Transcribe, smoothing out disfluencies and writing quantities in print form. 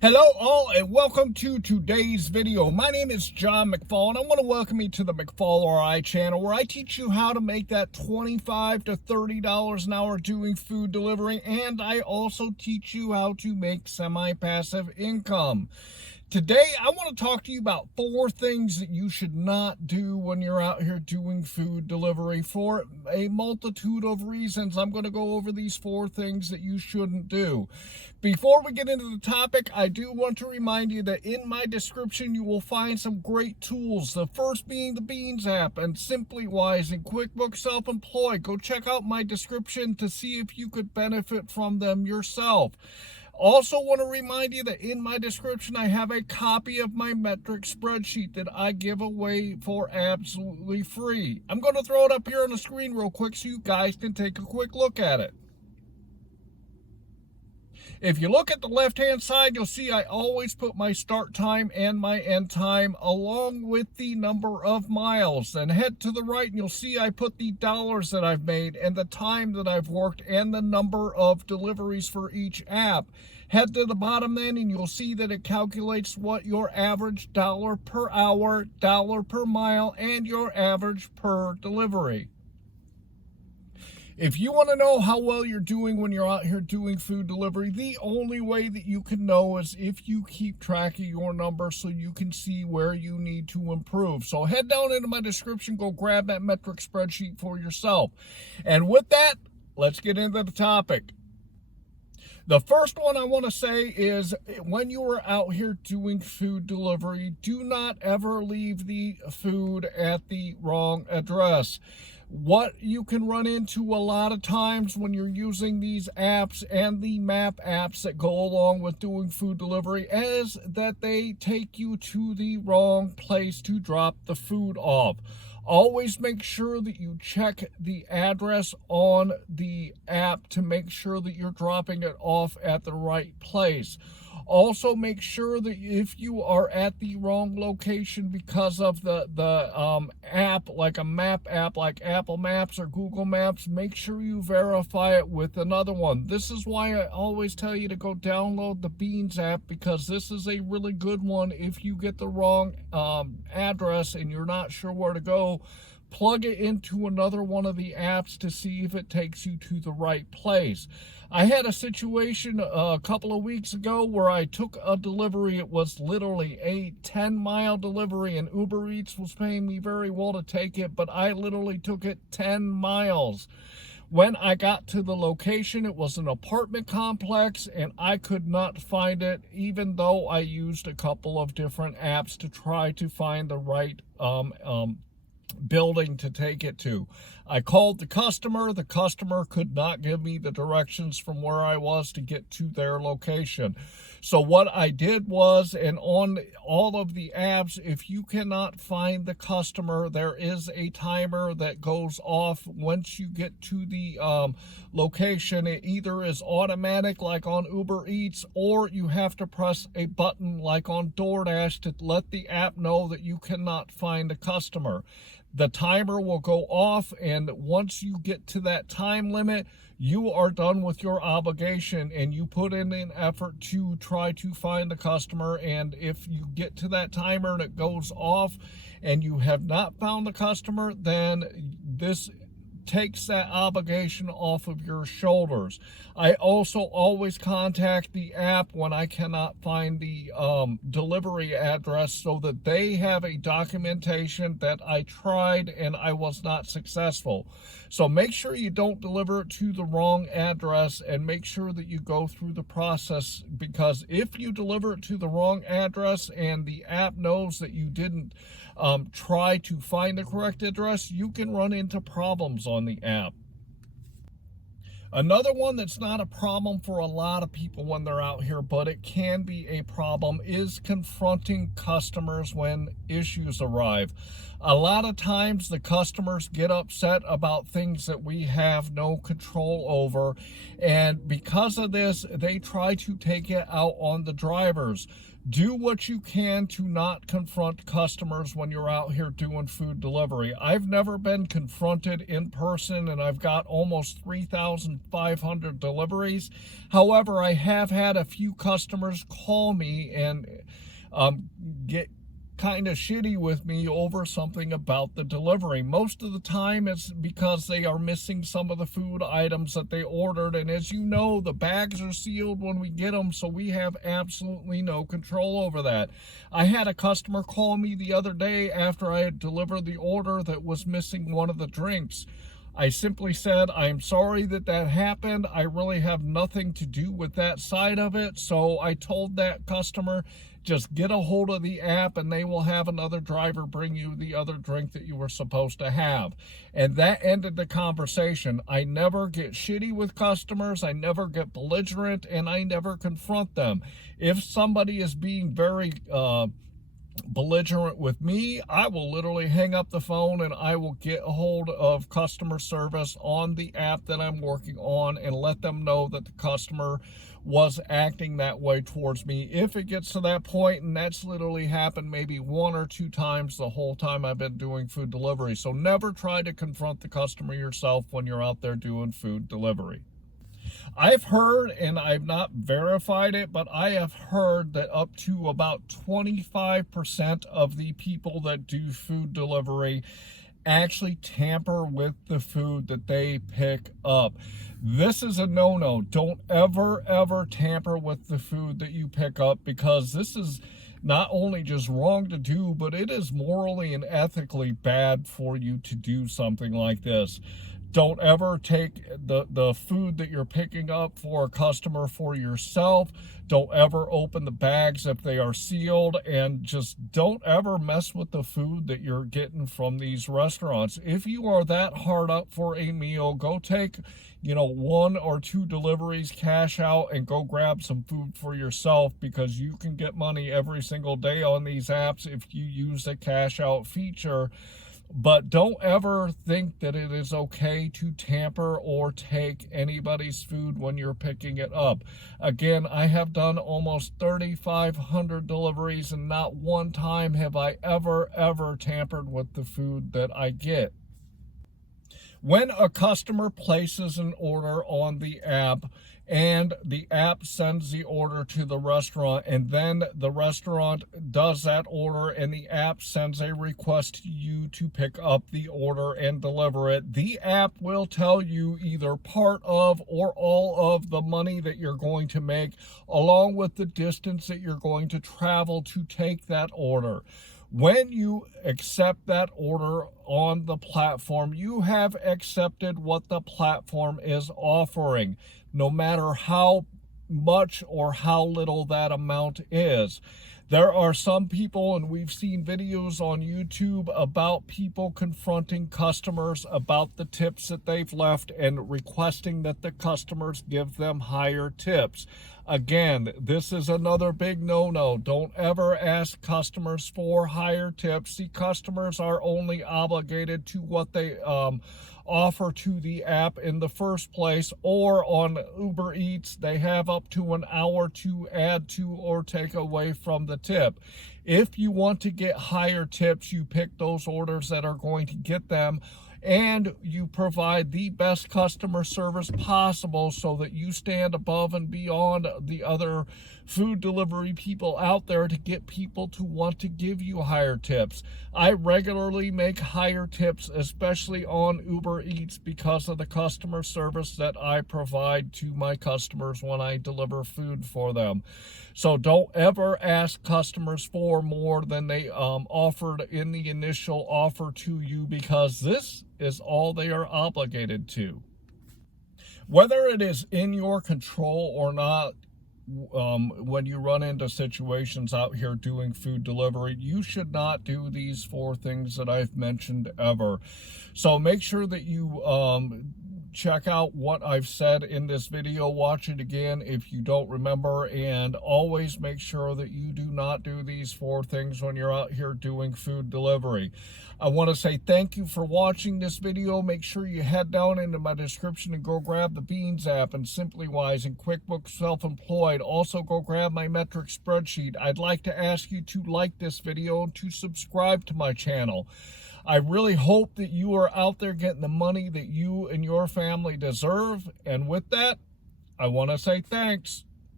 Hello all and welcome to today's video. My name is John McFall and I want to welcome you to the McFallRI channel where I teach you how to make that $25 to $30 an hour doing food delivery, and I also teach you how to make semi-passive income. Today, I want to talk to you about 4 things that you should not do when you're out here doing food delivery for a multitude of reasons. I'm going to go over these 4 things that you shouldn't do. Before we get into the topic, I do want to remind you that in my description, you will find some great tools. The first being the Beans app and SimplyWise and QuickBooks Self-Employed. Go check out my description to see if you could benefit from them yourself. Also want to remind you that in my description, I have a copy of my metric spreadsheet that I give away for absolutely free. I'm going to throw it up here on the screen real quick so you guys can take a quick look at it. If you look at the left-hand side, you'll see I always put my start time and my end time along with the number of miles. And head to the right and you'll see I put the dollars that I've made and the time that I've worked and the number of deliveries for each app. Head to the bottom then and you'll see that it calculates what your average dollar per hour, dollar per mile, and your average per delivery. If you want to know how well you're doing when you're out here doing food delivery, the only way that you can know is if you keep track of your numbers so you can see where you need to improve. So head down into my description, go grab that metric spreadsheet for yourself. And with that, let's get into the topic. The first one I want to say is when you are out here doing food delivery, do not ever leave the food at the wrong address. What you can run into a lot of times when you're using these apps and the map apps that go along with doing food delivery is that they take you to the wrong place to drop the food off. Always make sure that you check the address on the app to make sure that you're dropping it off at the right place. Also, make sure that if you are at the wrong location because of the app, like a map app like Apple Maps or Google Maps, make sure you verify it with another one. This is why I always tell you to go download the Beans app, because this is a really good one. If you get the wrong address and you're not sure where to go, plug it into another one of the apps to see if it takes you to the right place. I had a situation a couple of weeks ago where I took a delivery. It was literally a 10-mile delivery, and Uber Eats was paying me very well to take it, but I literally took it 10 miles. When I got to the location, it was an apartment complex, and I could not find it, even though I used a couple of different apps to try to find the right building to take it to. I called the customer could not give me the directions from where I was to get to their location. So what I did was, and on all of the apps, if you cannot find the customer, there is a timer that goes off once you get to the location. It either is automatic like on Uber Eats, or you have to press a button like on DoorDash to let the app know that you cannot find a customer. The timer will go off, and once you get to that time limit, you are done with your obligation and you put in an effort to try to find the customer. And if you get to that timer and it goes off and you have not found the customer, then this takes that obligation off of your shoulders. I also always contact the app when I cannot find the delivery address so that they have a documentation that I tried and I was not successful. So make sure you don't deliver it to the wrong address, and make sure that you go through the process, because if you deliver it to the wrong address and the app knows that you didn't try to find the correct address, you can run into problems on the app. Another one that's not a problem for a lot of people when they're out here, but it can be a problem, is confronting customers when issues arrive. A lot of times the customers get upset about things that we have no control over, and because of this, they try to take it out on the drivers. Do what you can to not confront customers when you're out here doing food delivery. I've never been confronted in person, and I've got almost 3,500 deliveries. However, I have had a few customers call me and get kind of shitty with me over something about the delivery. Most of the time it's because they are missing some of the food items that they ordered, and as you know, the bags are sealed when we get them, so we have absolutely no control over that. I had a customer call me the other day after I had delivered the order that was missing one of the drinks. I simply said, I'm sorry that happened. I really have nothing to do with that side of it. So I told that customer, just get a hold of the app and they will have another driver bring you the other drink that you were supposed to have. And that ended the conversation. I never get shitty with customers. I never get belligerent, and I never confront them. If somebody is being very belligerent with me, I will literally hang up the phone and I will get a hold of customer service on the app that I'm working on and let them know that the customer was acting that way towards me. If it gets to that point, and that's literally happened maybe 1 or 2 times the whole time I've been doing food delivery. So never try to confront the customer yourself when you're out there doing food delivery. I've heard, and I've not verified it, but I have heard that up to about 25% of the people that do food delivery actually tamper with the food that they pick up. This is a no-no. Don't ever tamper with the food that you pick up, because this is not only just wrong to do, but it is morally and ethically bad for you to do something like this. Don't ever take the food that you're picking up for a customer for yourself. Don't ever open the bags if they are sealed, and just don't ever mess with the food that you're getting from these restaurants. If you are that hard up for a meal, go take, 1 or 2 deliveries, cash out, and go grab some food for yourself, because you can get money every single day on these apps if you use the cash out feature. But don't ever think that it is okay to tamper or take anybody's food when you're picking it up. Again, I have done almost 3,500 deliveries, and not one time have I ever tampered with the food that I get. When a customer places an order on the app, and the app sends the order to the restaurant, and then the restaurant does that order, and the app sends a request to you to pick up the order and deliver it, the app will tell you either part of or all of the money that you're going to make, along with the distance that you're going to travel to take that order. When you accept that order on the platform, you have accepted what the platform is offering, no matter how much or how little that amount is. There are some people, and we've seen videos on YouTube about people confronting customers about the tips that they've left and requesting that the customers give them higher tips. Again, this is another big no-no. Don't ever ask customers for higher tips. The customers are only obligated to what they offer to the app in the first place, or on Uber Eats, they have up to an hour to add to or take away from the tip. If you want to get higher tips, you pick those orders that are going to get them, and you provide the best customer service possible so that you stand above and beyond the other food delivery people out there to get people to want to give you higher tips. I regularly make higher tips, especially on Uber Eats, because of the customer service that I provide to my customers when I deliver food for them. So don't ever ask customers for more than they offered in the initial offer to you, because this is all they are obligated to. Whether it is in your control or not, when you run into situations out here doing food delivery, you should not do these 4 things that I've mentioned ever. So make sure that you check out what I've said in this video. Watch it again if you don't remember, and always make sure that you do not do these 4 things when you're out here doing food delivery. I want to say thank you for watching this video. Make sure you head down into my description and go grab the Beans app and SimplyWise and QuickBooks Self-Employed. Also go grab my metric spreadsheet. I'd like to ask you to like this video and to subscribe to my channel. I really hope that you are out there getting the money that you and your family deserve. And with that, I want to say thanks.